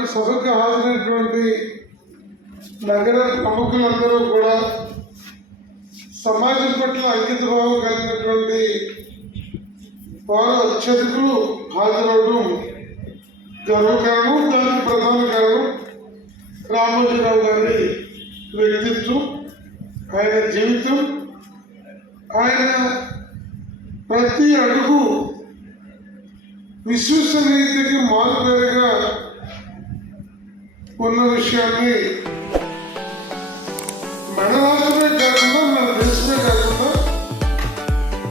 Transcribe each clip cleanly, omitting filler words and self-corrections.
ఈనాడు సభకు హాజరైనటువంటి నగర ప్రముఖులందరూ కూడా సమాజం పట్ల అంకితభావం కలిగినటువంటి వారు అత్యధికులు హాజరవడం గర్వకారణం. దానికి ప్రధాన కారణం రామోజీరావు గారి వ్యక్తిత్వం, ఆయన జీవితం, ఆయన ప్రతి అడుగు విశ్వసనీయతకి మారుపేరుగా ఉన్న విషయాన్ని మన రాష్ట్రమే కాకుండా మన దేశమే కాకుండా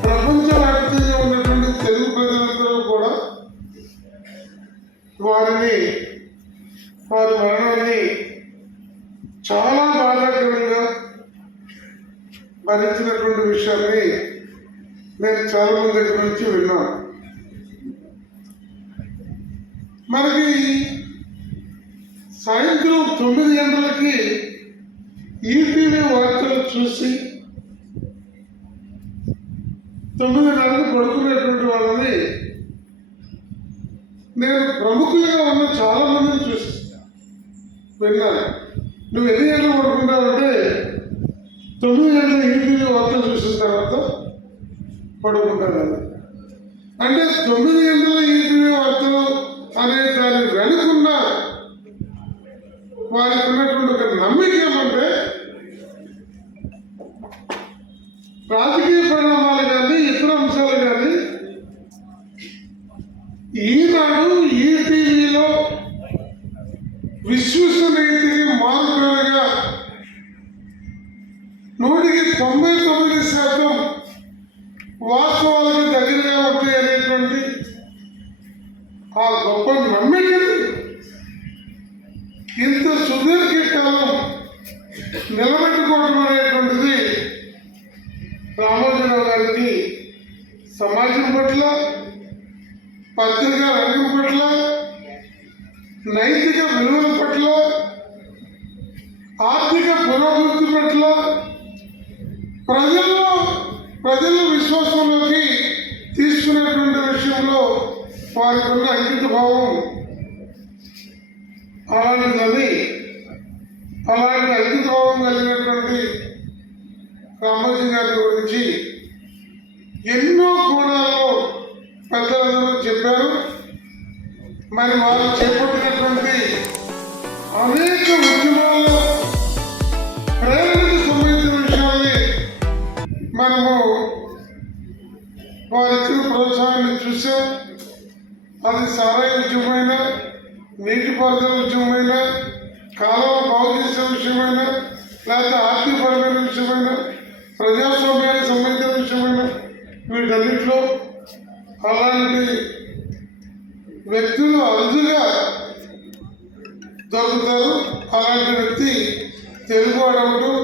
ప్రపంచవ్యాప్తంగా ఉన్నటువంటి తెలుగు ప్రజలందరూ కూడా వారి మరణాన్ని చాలా బాధాకరంగా భరించినటువంటి విషయాన్ని నేను చాలా మంది దగ్గర నుంచి విన్నాను. మనకి సాయంత్రం 9 గంటలకి ఈటీవీ వార్తలు చూసి 9:30కి పడుకునేటువంటి వాళ్ళని నేను ప్రముఖులుగా ఉన్న చాలా మందిని చూసి విన్నాను. నువ్వు ఎన్ని గంటలు పడుకుంటావంటే 9 గంటల ఈటీవీ వార్తలు చూసిన తర్వాత పడుకుంటాను. అంటే 9 గంటల ఈటీవీ వార్తలు అనే దాన్ని వెనుకున్న వారికి ఉన్నటువంటి ఒక నమ్మిక ఏమంటే రాజకీయ పరిణామాలు కానీ ఇతర అంశాలు కానీ ఈనాడు ఈటీవీలో విశ్వసనీయతకి మారుపేరుగా 99% వాస్తవాలకు దగ్గరగా ఉంటాయి అనేటువంటి ఆ గొప్ప నమ్మికని ఇంత సుదీర్ఘకాలం నిలబెట్టుకోవడం అనేటువంటిది రామోజీరావు గారికి సమాజం పట్ల, పత్రికా రంగం పట్ల, నైతిక విలువల పట్ల, ఆర్థిక పురోభివృద్ధి పట్ల, ప్రజల విశ్వాసంలోకి తీసుకునేటువంటి విషయంలో వారికి ఉన్న అంకిత భావం అలాంటి అంకిత భావం కలిగినటువంటి రామోజీ గారి గురించి ఎన్నో కోణాల్లో పెద్దలందరూ చెప్పారు. మరి వారు చేపట్టినటువంటి అనేక ఉద్యమాల్లో ప్రేరణకు సంబంధించిన విషయాన్ని మనము వారిచ్చిన ప్రోత్సాహాన్ని చూసాం. అది సారాయి ఉద్యమైనా, నీటిపారుదల ఉద్యమైనా, కాలువ బాగు చేసే విషయమైనా, లేకపోతే ఆర్థికపరమైన విషయమైనా, ప్రజాస్వామ్యానికి సంబంధించిన విషయమైనా, వీటన్నిటిలో అలాంటి వ్యక్తులు అరుదుగా దొరుకుతారు. అలాంటి వ్యక్తి తెలుగువాడు అవడం,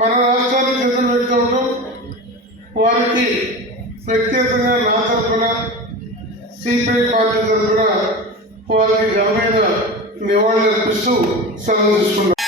మన రాష్ట్రానికి చెందిన వ్యక్తి అవడం, వారికి వ్యక్తిగతంగా నా తరఫున, సిపిఐ పార్టీ తరఫున వారికి ఘనమైన నివాళులు అర్పిస్తూ సెలవు తీసుకున్నాం.